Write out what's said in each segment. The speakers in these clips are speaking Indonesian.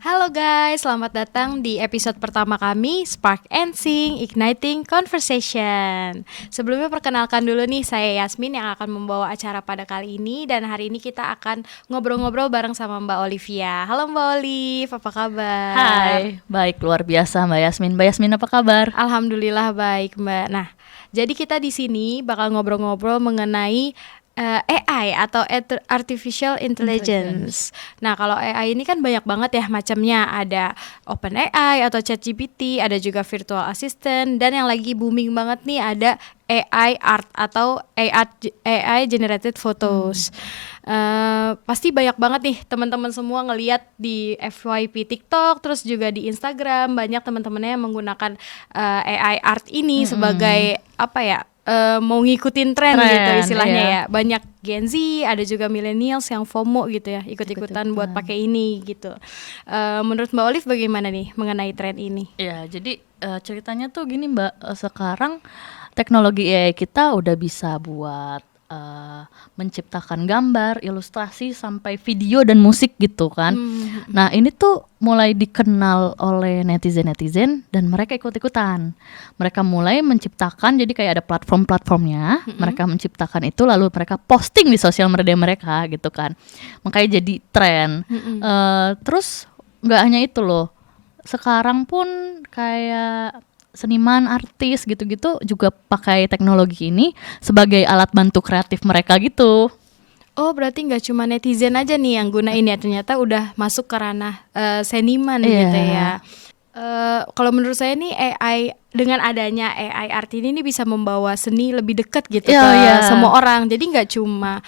Halo guys, selamat datang di episode pertama kami Spark and Sing Igniting Conversation. Sebelumnya perkenalkan dulu nih, saya Yasmin yang akan membawa acara pada kali ini. Dan hari ini kita akan ngobrol-ngobrol bareng sama Mbak Olivia. Halo Mbak Olive, apa kabar? Hai, baik, luar biasa Mbak Yasmin. Mbak Yasmin apa kabar? Alhamdulillah baik Mbak. Nah, jadi kita di sini bakal ngobrol-ngobrol mengenai AI atau Artificial Intelligence. Nah, kalau AI ini kan banyak banget ya macamnya. Ada OpenAI atau ChatGPT, ada juga virtual assistant, dan yang lagi booming banget nih ada AI art atau AI generated photos. Pasti banyak banget nih teman-teman semua ngelihat di FYP TikTok, terus juga di Instagram banyak teman-temannya yang menggunakan AI art ini sebagai apa ya? Mau ngikutin tren gitu istilahnya iya. ya. Banyak Gen Z, ada juga millennials yang FOMO gitu ya, ikut-ikutan buat pakai ini gitu. Menurut Mbak Olive bagaimana nih mengenai tren ini? Ya, jadi ceritanya tuh gini Mbak, sekarang teknologi AI kita udah bisa buat menciptakan gambar, ilustrasi, sampai video dan musik gitu kan. Nah ini tuh mulai dikenal oleh netizen-netizen dan mereka ikut-ikutan. Mereka mulai menciptakan, jadi kayak ada platform-platformnya, mereka menciptakan itu lalu mereka posting di sosial media mereka gitu kan. Makanya jadi tren. Terus nggak hanya itu loh, sekarang pun kayak seniman, artis gitu-gitu juga pakai teknologi ini sebagai alat bantu kreatif mereka gitu. Oh, berarti nggak cuma netizen aja nih yang gunain ya, ternyata udah masuk ke ranah seniman gitu ya. Kalau menurut saya nih AI, dengan adanya AI art ini nih bisa membawa seni lebih dekat gitu ke semua orang. Jadi nggak cuma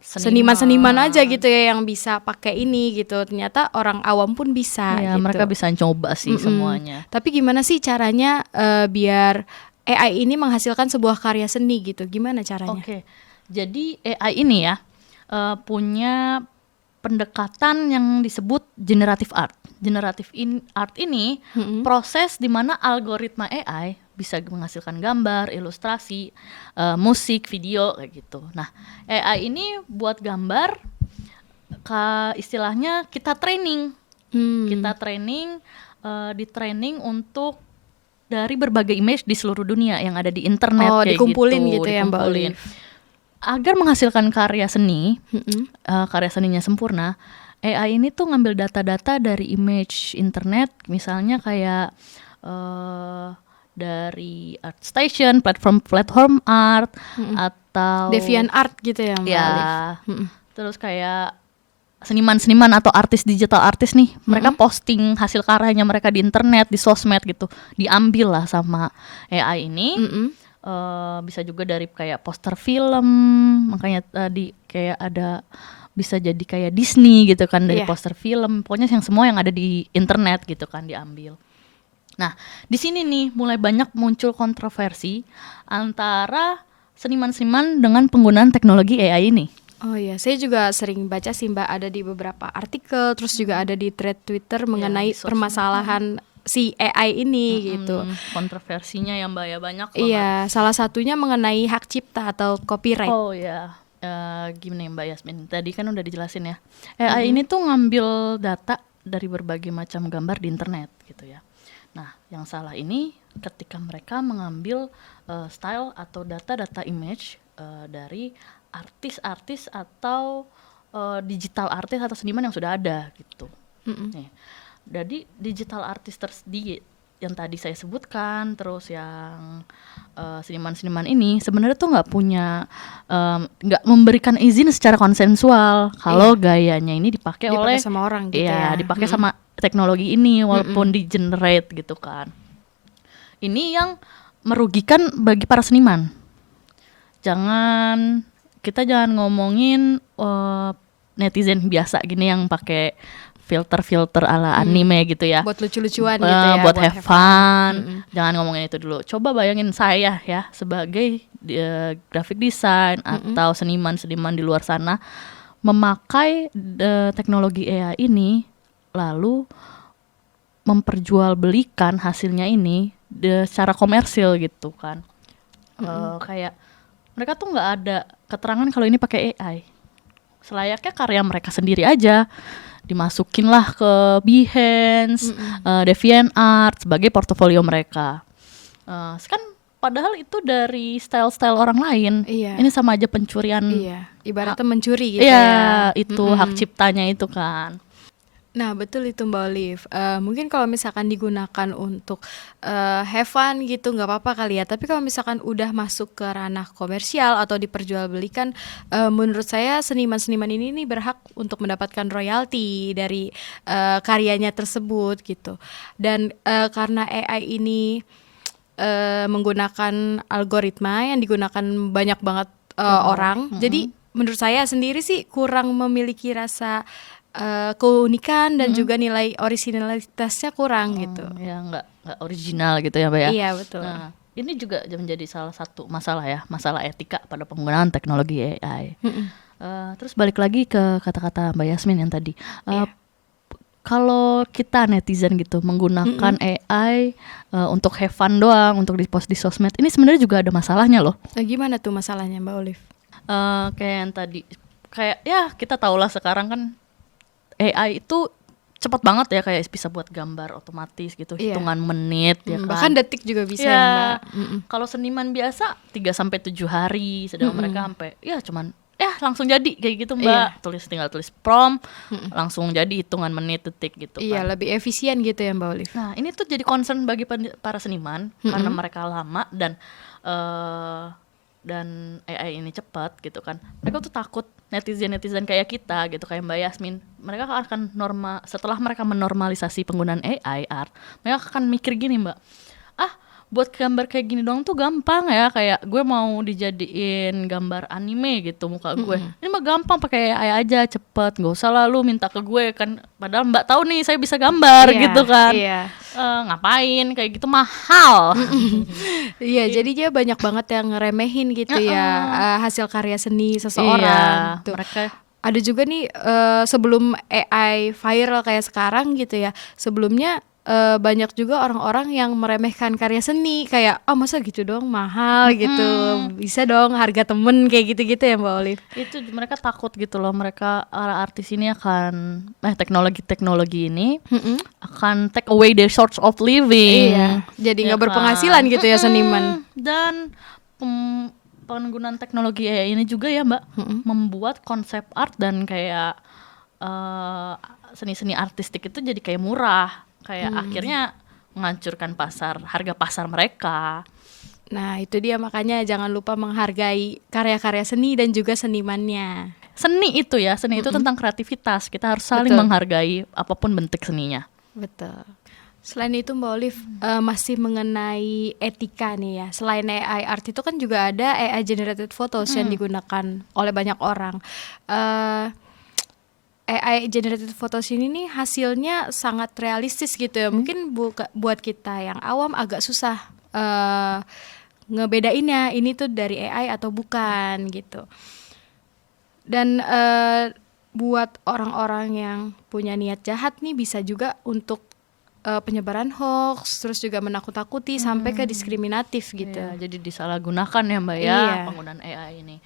seniman-seniman aja gitu ya yang bisa pakai ini gitu. Ternyata orang awam pun bisa gitu. Mereka bisa coba sih semuanya. Tapi gimana sih caranya biar AI ini menghasilkan sebuah karya seni gitu? Gimana caranya? Oke. Jadi AI ini ya punya pendekatan yang disebut generative art. Generative art ini proses di mana algoritma AI bisa menghasilkan gambar, ilustrasi, musik, video kayak gitu. Nah, AI ini buat gambar, istilahnya kita training. Kita training, di-training untuk dari berbagai image di seluruh dunia yang ada di internet kayak dikumpulin gitu ya Mbak Olive. Agar menghasilkan karya seni, karya seninya sempurna, AI ini tuh ngambil data-data dari image internet, misalnya kayak dari ArtStation, platform art, atau DeviantArt gitu ya Mbak Olive. Terus kayak seniman-seniman atau artis digital artis nih, mereka posting hasil karyanya mereka di internet, di sosmed gitu, diambil lah sama AI ini. Bisa juga dari kayak poster film, makanya tadi kayak ada bisa jadi kayak Disney gitu kan, dari poster film, pokoknya yang semua yang ada di internet gitu kan diambil. Nah di sini nih mulai banyak muncul kontroversi antara seniman-seniman dengan penggunaan teknologi AI ini. Oh iya, saya juga sering baca sih Mbak, ada di beberapa artikel, terus juga ada di thread Twitter mengenai permasalahan si AI ini gitu. Kontroversinya ya Mbak ya, banyak banget. Iya, salah satunya mengenai hak cipta atau copyright. Oh ya, gimana ya Mbak Yasmin, tadi kan udah dijelasin ya. AI ini tuh ngambil data dari berbagai macam gambar di internet gitu ya. Nah, yang salah ini ketika mereka mengambil style atau data-data image dari artis-artis atau digital artis atau seniman yang sudah ada gitu. Nih, jadi digital artis yang tadi saya sebutkan, terus yang seniman-seniman ini sebenarnya tuh nggak memberikan izin secara konsensual kalau gayanya ini dipakai oleh sama orang gitu ya. dipakai sama teknologi ini walaupun di generate gitu kan. Ini yang merugikan bagi para seniman. Kita jangan ngomongin netizen biasa gini yang pakai filter ala anime gitu ya. Buat lucu-lucuan gitu ya. Buat have fun. Jangan ngomongin itu dulu. Coba bayangin saya ya sebagai graphic design atau seniman-seniman di luar sana memakai teknologi AI ini lalu memperjualbelikan hasilnya ini secara komersil gitu kan. Kayak mereka tuh nggak ada keterangan kalau ini pakai AI. Selayaknya karya mereka sendiri aja dimasukin lah ke Behance, DeviantArt sebagai portofolio mereka. Kan padahal itu dari style-style orang lain. Ini sama aja pencurian. Ibaratnya mencuri gitu ya. Itu hak ciptanya itu kan. Nah betul itu Mbak Olive. Mungkin kalau misalkan digunakan untuk have fun gitu nggak apa-apa kali ya. Tapi kalau misalkan udah masuk ke ranah komersial atau diperjualbelikan, menurut saya seniman-seniman ini nih berhak untuk mendapatkan royalti dari karyanya tersebut gitu. Dan karena AI ini menggunakan algoritma yang digunakan banyak banget orang, jadi menurut saya sendiri sih kurang memiliki rasa keunikan dan juga nilai originalitasnya kurang gitu. Ya nggak original gitu ya Mbak ya. Iya betul. Nah, ini juga menjadi salah satu masalah ya, masalah etika pada penggunaan teknologi AI. Terus balik lagi ke kata-kata Mbak Yasmin yang tadi. Kalau kita netizen gitu menggunakan AI untuk have fun doang, untuk di-post di sosmed, ini sebenarnya juga ada masalahnya loh. Gimana tuh masalahnya Mbak Olive? Kayak yang tadi, kayak ya kita tahulah sekarang kan AI itu cepat banget ya, kayak bisa buat gambar otomatis gitu, hitungan menit ya kan. Bahkan detik juga bisa ya Mbak. Kalau seniman biasa 3-7 hari, sedangkan mereka sampai ya cuman langsung jadi kayak gitu Mbak. Tinggal tulis prompt, langsung jadi hitungan menit, detik gitu kan. Lebih efisien gitu ya Mbak Olive. Nah, ini tuh jadi concern bagi para seniman karena mereka lama dan AI ini cepat gitu kan. Mereka tuh takut netizen kayak kita gitu, kayak Mbak Yasmin, mereka akan setelah mereka menormalisasi penggunaan AI art, mereka akan mikir gini Mbak, buat gambar kayak gini doang tuh gampang ya, kayak gue mau dijadiin gambar anime gitu muka gue, ini mah gampang pakai AI aja, cepet, nggak usah lah lu minta ke gue kan, padahal Mbak tahu nih saya bisa gambar gitu kan. Ngapain kayak gitu, mahal. Jadi dia banyak banget yang ngeremehin gitu ya hasil karya seni seseorang tuh. Mereka ada juga nih sebelum AI viral kayak sekarang gitu ya, sebelumnya banyak juga orang-orang yang meremehkan karya seni, kayak masa gitu dong mahal gitu, bisa dong harga temen kayak gitu-gitu ya Mbak Olive. Itu mereka takut gitu loh, mereka artis ini akan teknologi ini akan take away their source of living. Jadi nggak berpenghasilan gitu ya seniman. Dan penggunaan teknologi AI ini juga ya Mbak membuat konsep art dan kayak seni-seni artistik itu jadi kayak murah, kayak akhirnya menghancurkan harga pasar mereka. Nah itu dia, makanya jangan lupa menghargai karya-karya seni dan juga senimannya. Seni itu tentang kreativitas, kita harus saling menghargai apapun bentuk seninya. Betul. Selain itu Mbak Olive, masih mengenai etika nih ya, selain AI art itu kan juga ada AI generated photos yang digunakan oleh banyak orang. AI generated photos ini nih hasilnya sangat realistis gitu ya. Mungkin buat kita yang awam agak susah ngebedainnya ini tuh dari AI atau bukan gitu. Dan buat orang-orang yang punya niat jahat nih bisa juga untuk penyebaran hoax, terus juga menakut-takuti sampai ke diskriminatif gitu. Jadi disalahgunakan ya Mbak ya penggunaan AI ini.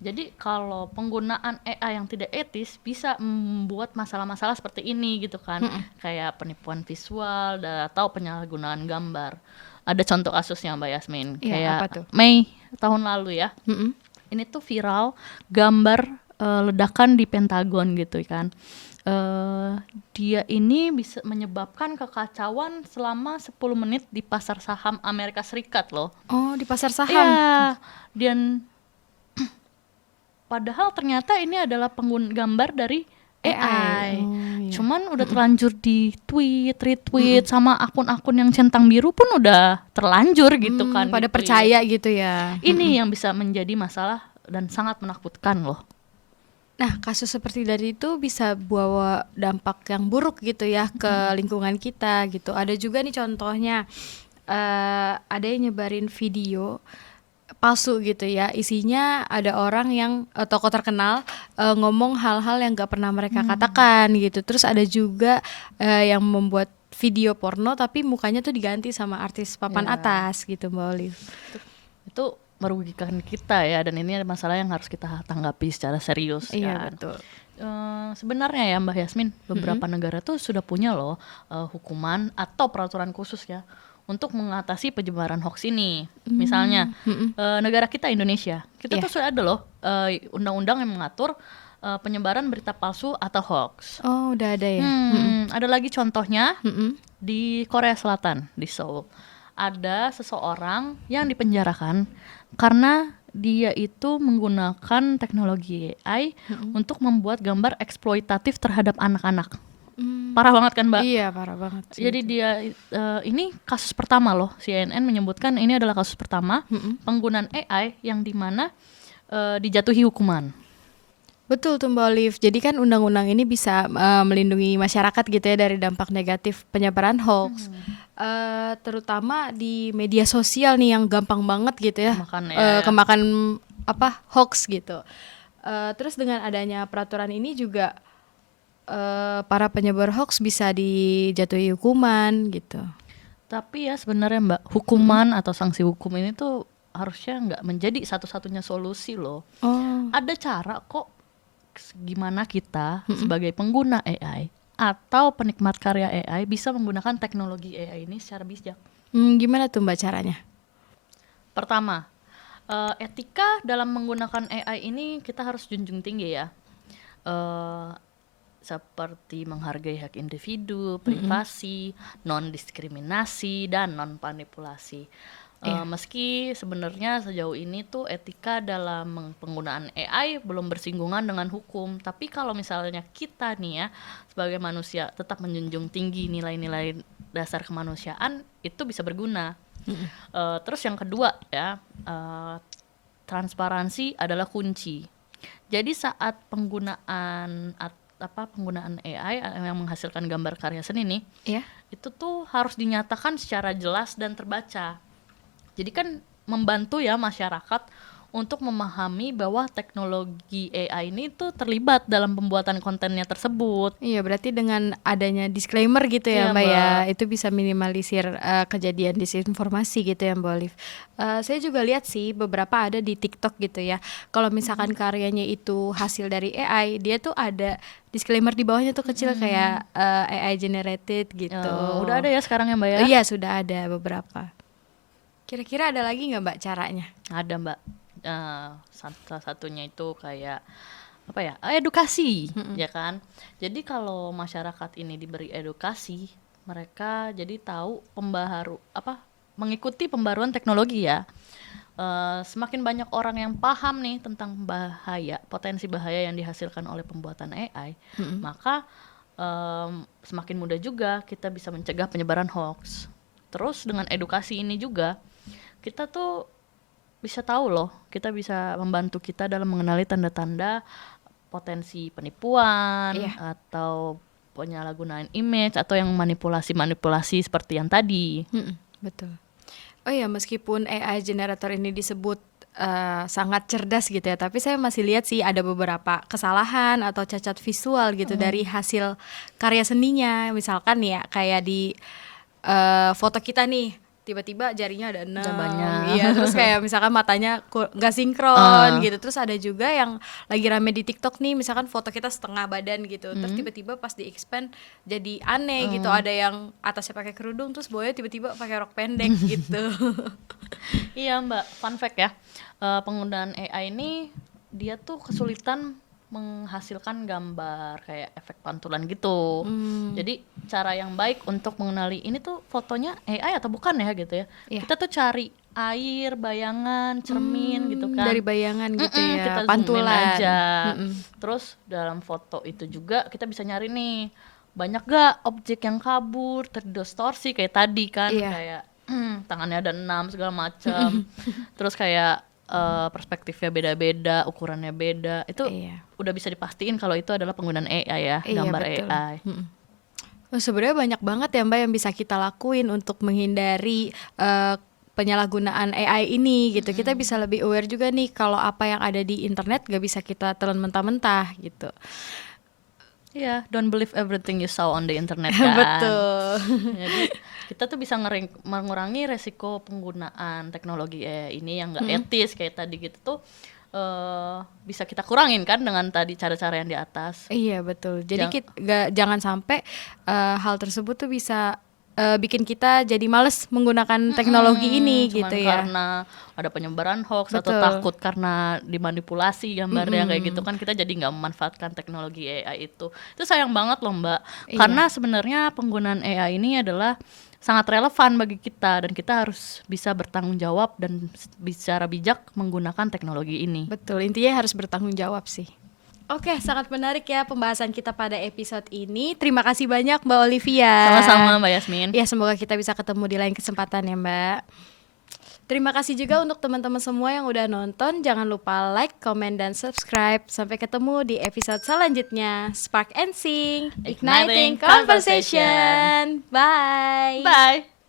Jadi kalau penggunaan AI yang tidak etis bisa membuat masalah-masalah seperti ini gitu kan. Kayak penipuan visual atau penyalahgunaan gambar. Ada contoh kasusnya Mbak Yasmin, kayak Mei tahun lalu ya. Ini tuh viral gambar ledakan di Pentagon gitu kan. dia ini bisa menyebabkan kekacauan selama 10 menit di pasar saham Amerika Serikat loh. Oh, di pasar saham. Iya, dan padahal ternyata ini adalah gambar dari AI. Oh, iya. Cuman udah terlanjur di tweet, retweet sama akun-akun yang centang biru pun udah terlanjur gitu kan. Pada di tweet. percaya gitu ya. Ini yang bisa menjadi masalah dan sangat menakutkan loh. Nah, kasus seperti dari itu bisa bawa dampak yang buruk gitu ya ke lingkungan kita gitu. Ada juga nih contohnya, ada yang nyebarin video palsu gitu ya. Isinya ada orang yang tokoh terkenal ngomong hal-hal yang gak pernah mereka katakan gitu. Terus ada juga yang membuat video porno tapi mukanya tuh diganti sama artis papan Ya. atas gitu, Mbak Olive. Itu merugikan kita ya, dan ini masalah yang harus kita tanggapi secara serius Iya, kan. betul. Sebenarnya ya Mbak Yasmin, beberapa negara tuh sudah punya loh hukuman atau peraturan khusus ya untuk mengatasi penyebaran hoax ini. Misalnya negara kita Indonesia, kita Iya. tuh sudah ada loh undang-undang yang mengatur penyebaran berita palsu atau hoax. Oh, udah ada ya. Ada lagi contohnya Mm-mm. di Korea Selatan, di Seoul. Ada seseorang yang dipenjarakan karena dia itu menggunakan teknologi AI untuk membuat gambar eksploitatif terhadap anak-anak. Parah banget kan, Mbak? Iya, parah banget sih Jadi itu. dia ini kasus pertama loh. CNN menyebutkan ini adalah kasus pertama penggunaan AI yang dimana dijatuhi hukuman. Betul tuh Mbak Olive. Jadi kan undang-undang ini bisa melindungi masyarakat gitu ya dari dampak negatif penyebaran hoax. Terutama di media sosial nih yang gampang banget gitu ya. Kemakan ya. Kemakan hoax gitu. Terus dengan adanya peraturan ini juga para penyebar hoax bisa dijatuhi hukuman gitu. Tapi ya sebenarnya Mbak, hukuman atau sanksi hukum ini tuh harusnya nggak menjadi satu-satunya solusi loh. Oh. Ada cara kok gimana kita sebagai pengguna AI atau penikmat karya AI bisa menggunakan teknologi AI ini secara bijak. Gimana tuh Mbak caranya? Pertama, etika dalam menggunakan AI ini kita harus junjung tinggi ya. Seperti menghargai hak individu, privasi, non-diskriminasi, dan non-manipulasi. Meski sebenarnya sejauh ini tuh etika dalam penggunaan AI belum bersinggungan dengan hukum, tapi kalau misalnya kita nih ya sebagai manusia tetap menjunjung tinggi nilai-nilai dasar kemanusiaan, itu bisa berguna. Terus yang kedua ya, transparansi adalah kunci. Jadi saat penggunaan AI yang menghasilkan gambar karya seni nih, Iya. itu tuh harus dinyatakan secara jelas dan terbaca. Jadi kan membantu ya masyarakat untuk memahami bahwa teknologi AI ini tuh terlibat dalam pembuatan kontennya tersebut. Iya, berarti dengan adanya disclaimer gitu ya Iya, Mbak ya, Mbak. itu bisa minimalisir kejadian disinformasi gitu ya Mbak Olive. Saya juga lihat sih beberapa ada di TikTok gitu ya. Kalau misalkan karyanya itu hasil dari AI, dia tuh ada disclaimer di bawahnya tuh kecil kayak AI generated gitu. Udah ada ya sekarang ya Mbak ya? Iya, sudah ada beberapa. Kira-kira ada lagi nggak Mbak caranya? Ada Mbak. Salah satunya itu kayak apa ya, edukasi ya kan. Jadi kalau masyarakat ini diberi edukasi, mereka jadi tahu mengikuti pembaruan teknologi ya. Semakin banyak orang yang paham nih tentang potensi bahaya yang dihasilkan oleh pembuatan AI, maka semakin mudah juga kita bisa mencegah penyebaran hoax. Terus dengan edukasi ini juga kita tuh bisa tahu loh, kita bisa membantu kita dalam mengenali tanda-tanda potensi penipuan atau penyalahgunaan image atau yang manipulasi seperti yang tadi. Betul. Oh ya, meskipun AI generator ini disebut sangat cerdas gitu ya, tapi saya masih lihat sih ada beberapa kesalahan atau cacat visual gitu dari hasil karya seninya. Misalkan ya kayak di foto kita nih, tiba-tiba jarinya ada 6, banyak. iya, terus kayak misalkan matanya nggak sinkron gitu. Terus ada juga yang lagi rame di TikTok nih, misalkan foto kita setengah badan gitu, terus tiba-tiba pas di expand jadi aneh gitu. Ada yang atasnya pakai kerudung, terus bawahnya tiba-tiba pakai rok pendek gitu. Iya Mbak, fun fact ya, penggunaan AI ini dia tuh kesulitan menghasilkan gambar kayak efek pantulan gitu. Hmm. Jadi cara yang baik untuk mengenali ini tuh fotonya AI atau bukan ya gitu ya. Iya. Kita tuh cari air, bayangan, cermin gitu kan. Dari bayangan gitu ya, Kita zoomin pantulan. aja. Mm-mm. Terus dalam foto itu juga kita bisa nyari nih, banyak gak objek yang kabur, terdistorsi kayak tadi kan, Iya. kayak tangannya ada 6 segala macam. Terus kayak perspektifnya beda-beda, ukurannya beda. Itu Iya. udah bisa dipastiin kalau itu adalah penggunaan AI ya, Iya, gambar betul. AI. Mm-mm. Oh, sebenarnya banyak banget ya Mbak yang bisa kita lakuin untuk menghindari penyalahgunaan AI ini gitu. Kita bisa lebih aware juga nih kalau apa yang ada di internet gak bisa kita telan mentah-mentah gitu. Iya, don't believe everything you saw on the internet kan. Betul. Jadi kita tuh bisa mengurangi resiko penggunaan teknologi AI ini yang nggak etis kayak tadi gitu tuh bisa kita kurangin kan dengan tadi cara-cara yang di atas. Iya betul. Jadi jangan sampai hal tersebut tuh bisa bikin kita jadi males menggunakan teknologi ini Cuman gitu ya. karena ada penyebaran hoax atau Betul. takut karena dimanipulasi gambarnya kayak gitu kan, kita jadi nggak memanfaatkan teknologi AI itu sayang banget loh Mbak. Iya. Karena sebenarnya penggunaan AI ini adalah sangat relevan bagi kita dan kita harus bisa bertanggung jawab dan bicara bijak menggunakan teknologi ini. Betul, intinya harus bertanggung jawab sih. Oke, sangat menarik ya pembahasan kita pada episode ini. Terima kasih banyak Mbak Olivia. Sama-sama Mbak Yasmin. Ya, semoga kita bisa ketemu di lain kesempatan ya Mbak. Terima kasih juga untuk teman-teman semua yang udah nonton. Jangan lupa like, comment, dan subscribe. Sampai ketemu di episode selanjutnya. Spark and Sing, Igniting Conversation. Bye. Bye.